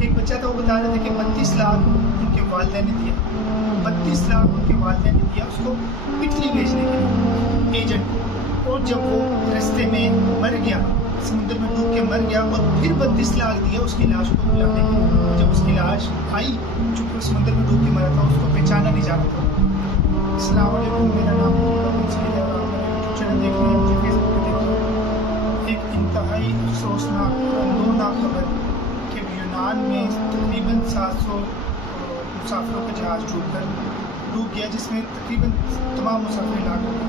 ایک بچہ تھا، وہ بتا رہے تھے کہ 32 لاکھ ان کے والدین نے دیا، 32 لاکھ ان کے والدین نے دیا اس کو اٹلی بھیجنے کے لیے ایجنٹ کو، اور جب وہ رستے میں مر گیا، سمندر میں ڈوب کے مر گیا، اور پھر 32 لاکھ دیا اس کی لاش کو بلانے کے لیے۔ جب اس کی لاش آئی، چونکہ وہ سمندر میں ڈوب کے مرا تھا، اس کو پہچانا نہیں جا رہا تھا۔ السلام علیکم، میرا نام ہے، آپ میرا یوٹیوب چینل دیکھ رہے ہیں، مجھے فیس بک پہ دیکھ رہے ہیں۔ ایک انتہائی افسوسناک اور اندورناک خبر کہ یونان میں تقریباً 700 مسافروں کا جہاز ڈوب گیا، جس میں تقریباً تمام مسافر ہلاک ہو گئے،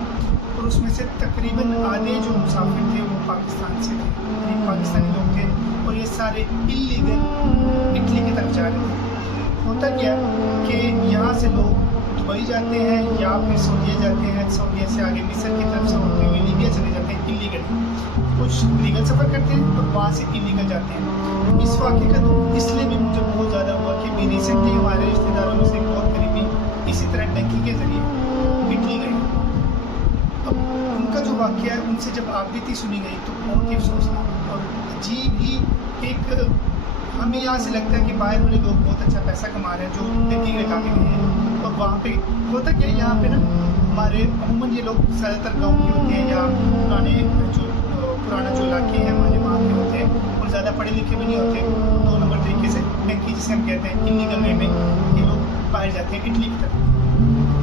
اور اس میں سے تقریباً آدھے جو مسافر تھے وہ پاکستان سے تھے، یعنی پاکستانی لوگ تھے، اور یہ سارے انلیگل اٹلی کی طرف جا رہے تھے۔ ہوتا کیا کہ یہاں سے لوگ دبئی جاتے ہیں یا پھر سعودیہ جاتے ہیں، سعودیہ سے آگے مصر کی طرف سے ہوتے ہوئے لیبیا چلے جاتے ہیں انلیگل، کچھ لیگل سفر کرتے ہیں اور وہاں سے انلیگل جاتے ہیں۔ اس واقعے کا تو اس لیے بھی مجھے بہت زیادہ ہوا کہ بھی ریسنٹلی ہمارے رشتہ داروں میں سے ایک بہت قریبی اسی طرح ڈنکی کے ذریعے اٹلی گئے۔ اب ان کا جو واقعہ ہے، ان سے جب آبیتی سنی گئی تو بہت ہی افسوسناک اور عجیب ہی ایک، ہمیں یہاں سے لگتا ہے کہ باہر والے لوگ بہت اچھا پیسہ کما رہے ہیں جو ڈنکی لگا کے گئے ہیں، اور وہاں پہ ہوتا کیا ہے، یہاں پہ نا ہمارے عموماً یہ لوگ زیادہ تر گاؤں کے ہوتے ہیں یا پرانا جو علاقے ہیں ہمارے وہاں کے ہوتے ہیں، اور زیادہ پڑھے لکھے بھی نہیں ہوتے، 2 نمبر طریقے سے ڈنکی جسے ہم کہتے ہیں انلیگل وے میں یہ لوگ باہر جاتے ہیں اٹلی کی طرف۔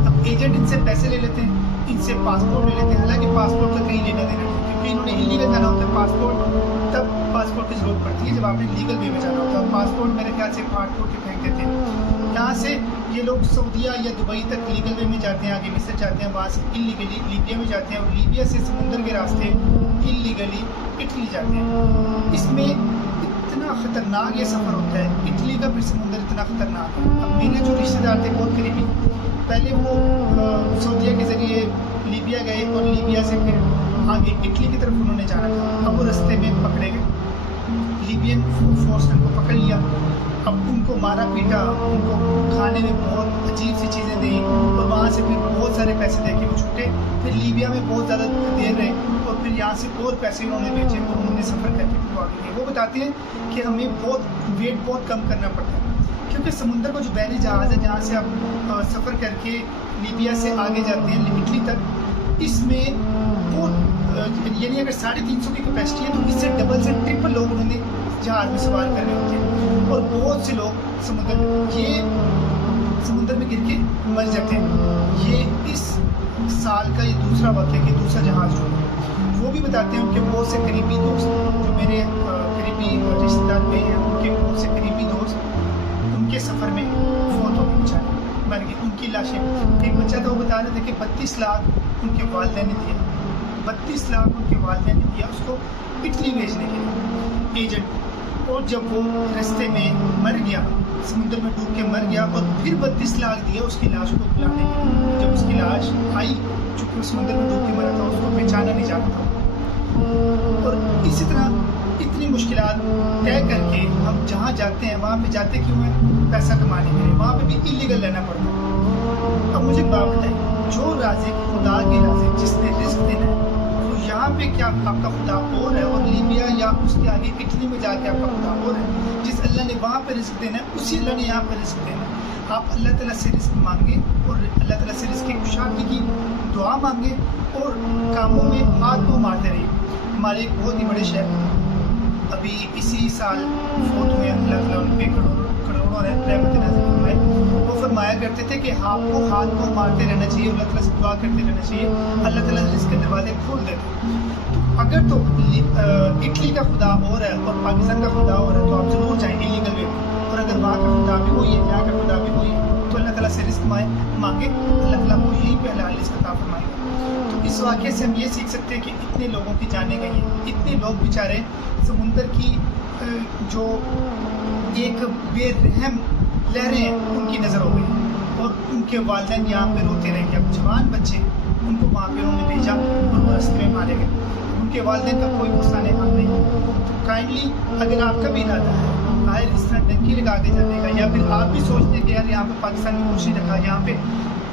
اب ایجنٹ ان سے پیسے لے لیتے ہیں، ان سے پاسپورٹ لے لیتے ہیں، حالانکہ پاسپورٹ کا کہیں لینا دینا نہیں، کیونکہ انہوں نے انلیگل جانا ہوتا ہے، پاسپورٹ تب پاسپورٹ کی ضرورت پڑتی ہے جب آپ نے لیگل وے میں جانا ہوتا ہے۔ پاسپورٹ میرے خیال سے پھاڑ پھوڑ کے پھینک دیتے ہیں۔ یہاں سے یہ لوگ سعودیہ یا دبئی تک لیگل وے میں جاتے ہیں، آگے مصر جاتے ہیں، وہاں سے انلیگلی لیبیا میں جاتے ہیں، اور لیبیا سے سمندر کے راستے انلیگلی اٹلی جاتے ہیں۔ اس میں اتنا خطرناک یہ سفر ہوتا ہے، اٹلی کا پھر سمندر اتنا خطرناک ہے۔ اب میرے جو رشتہ دار تھے بہت قریبی، پہلے وہ سعودیہ کے ذریعے لیبیا گئے، اور لیبیا سے پھر آگے اٹلی کی طرف انہوں نے جانا تھا۔ اب وہ رستے میں پکڑے گئے، لیبین فورس نے ان کو پکڑ لیا، اب ان کو مارا پیٹا، ان کو کھانے میں بہت عجیب سی چیزیں دیں، اور وہاں سے پھر بہت سارے پیسے دے کے وہ چھوٹے، پھر لیبیا میں بہت زیادہ دیر رہے، اور پھر یہاں سے اور پیسے انہوں نے بیچے، اور انہوں نے سفر کر کے پھر آگے گئے۔ وہ بتاتے ہیں کہ ہمیں ویٹ بہت کم کرنا پڑتا ہے، کیونکہ سمندر کا جو بحری جہاز ہے جہاں سے آپ سفر کر کے لیبیا سے آگے جاتے ہیں اٹلی تک، اس میں بہت یعنی اگر 350 کی کیپیسٹی ہے تو اس سے ڈبل سے ٹرپل لوگ انہوں نے جہاز میں سوار کرنے ہوتے ہیں، اور بہت سے لوگ سمندر میں گر کے مر جاتے ہیں۔ یہ اس سال کا یہ دوسرا واقعہ کہ دوسرا جہاز جو ہے، وہ بھی بتاتے ہیں کہ بہت سے قریبی دوست جو میرے قریبی رشتہ دار ہوئے ہیں، ان کے بہت سے قریبی دوست ان کے سفر میں فوت ہو گئے، بیچارے مر گئے، ان کی لاشیں۔ ایک بچہ تھا، وہ بتا رہے تھے کہ 32 لاکھ ان کے والدین نے دیا، 32 لاکھ ان کے والدین نے دیا اس کو اٹلی بھیجنے کے لیے ایجنٹ کو، اور جب وہ رستے میں مر گیا، سمندر میں ڈوب کے مر گیا، اور پھر 32 لاکھ دیا اس کی لاش کو بلانے کے لیے۔ جب اس کی لاش آئی، چونکہ وہ سمندر میں ڈوب کے مرا تھا، اس کو پہچانا نہیں جا رہا تھا، اور اسی طرح اتنی مشکلات طے کر کے ہم جہاں جاتے ہیں وہاں پہ جاتے کیوں ہیں؟ پیسہ کمانے کے لیے، وہاں پہ بھی انلیگل رہنا پڑتا ہے۔ اب مجھے بات بتائیں، جو رازق خدا کے رازق جس نے رزق دینا ہے، تو یہاں پہ کیا آپ کا خدا اور ہے، اور لیبیا یا اس کے آگے اٹلی میں جا کے آپ کا خدا اور ہے؟ جس اللہ نے وہاں پہ رزق دینا ہے، اسی اللہ نے یہاں پہ رزق دینا ہے۔ آپ اللہ تعالیٰ سے رزق مانگیں، اور اللہ تعالیٰ سے رزق کی کشادگی کی دعا مانگیں، اور کاموں میں ہاتھ کو مارتے رہیے۔ ہمارے ایک بہت ہی بڑے شہر ابھی اسی سال فوت ہوئے، اللہ تعالیٰ ان پہ کروڑوں رحمت نازل فرمائے، وہ فرمایا کرتے تھے کہ آپ کو ہاتھ کو مارتے رہنا چاہیے، اللہ تعالیٰ سے دعا کرتے رہنا چاہیے، اللہ تعالیٰ رزق کے دروازے کھول دیتے۔ تو اگر تو اٹلی کا خدا اور ہے اور پاکستان کا خدا اور ہے تو آپ ضرور جائیں انلیگل وے میں، اور اگر وہاں کا خدا بھی وہی ہے، یہاں کا خدا بھی وہی ہے، تو اللہ تعالیٰ سے رزق مانگے، اللہ تعالیٰ کو یہی پہ حلال رزق عطا فرمائے گا۔ تو اس واقعے سے ہم یہ سیکھ سکتے ہیں کہ اتنے لوگوں کی جانیں گئی ہیں، اتنے لوگ بیچارے سمندر کی جو ایک بے رحم لہریں ہیں ان کی نظر ہو گئی، اور ان کے والدین یہاں پہ روتے رہ گئے۔ اب جوان بچے ان کو وہاں پہ انہوں نے بھیجا اور وہ رستے میں مارے گئے، ان کے والدین کا کوئی غصہ حال نہیں۔ تو کائنڈلی اگر آپ کا بھی ارادہ ہے باہر اس طرح ڈنکی لگا کے جانے کا، یا پھر آپ بھی سوچتے ہیں کہ یار یہاں پہ پاکستان میں کچھ نہیں رکھا یہاں پہ،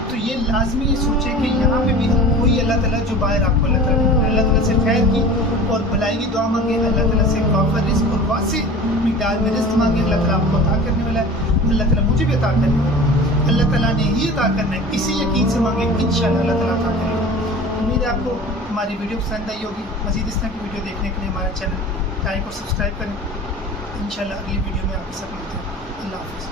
تو یہ لازمی یہ سوچیں کہ یہاں پہ بھی کوئی اللہ تعالیٰ جو باہر آپ کو اللہ تعالیٰ سے خیر کی اور بھلائی کی دعا مانگے، اللہ تعالیٰ سے وافر رزق اور واسع مقدار آج میں رزق مانگے اللہ تعالیٰ آپ کو عطا کرنے والا ہے، اللہ تعالیٰ مجھے بھی عطا کرنے والا ہے، اللہ تعالیٰ نے ہی عطا کرنا ہے، اسی یقین سے مانگے انشاءاللہ اللہ تعالیٰ عطا کرے گا۔ امید ہے آپ کو ہماری ویڈیو پسند آئی ہوگی۔ مزید اس طرح کی ویڈیو دیکھنے کے لیے ہمارا چینل لائک اور سبسکرائب کریں۔ انشاءاللہ اگلی ویڈیو میں آپ کے ساتھ ملتے ہیں۔ اللہ حافظ۔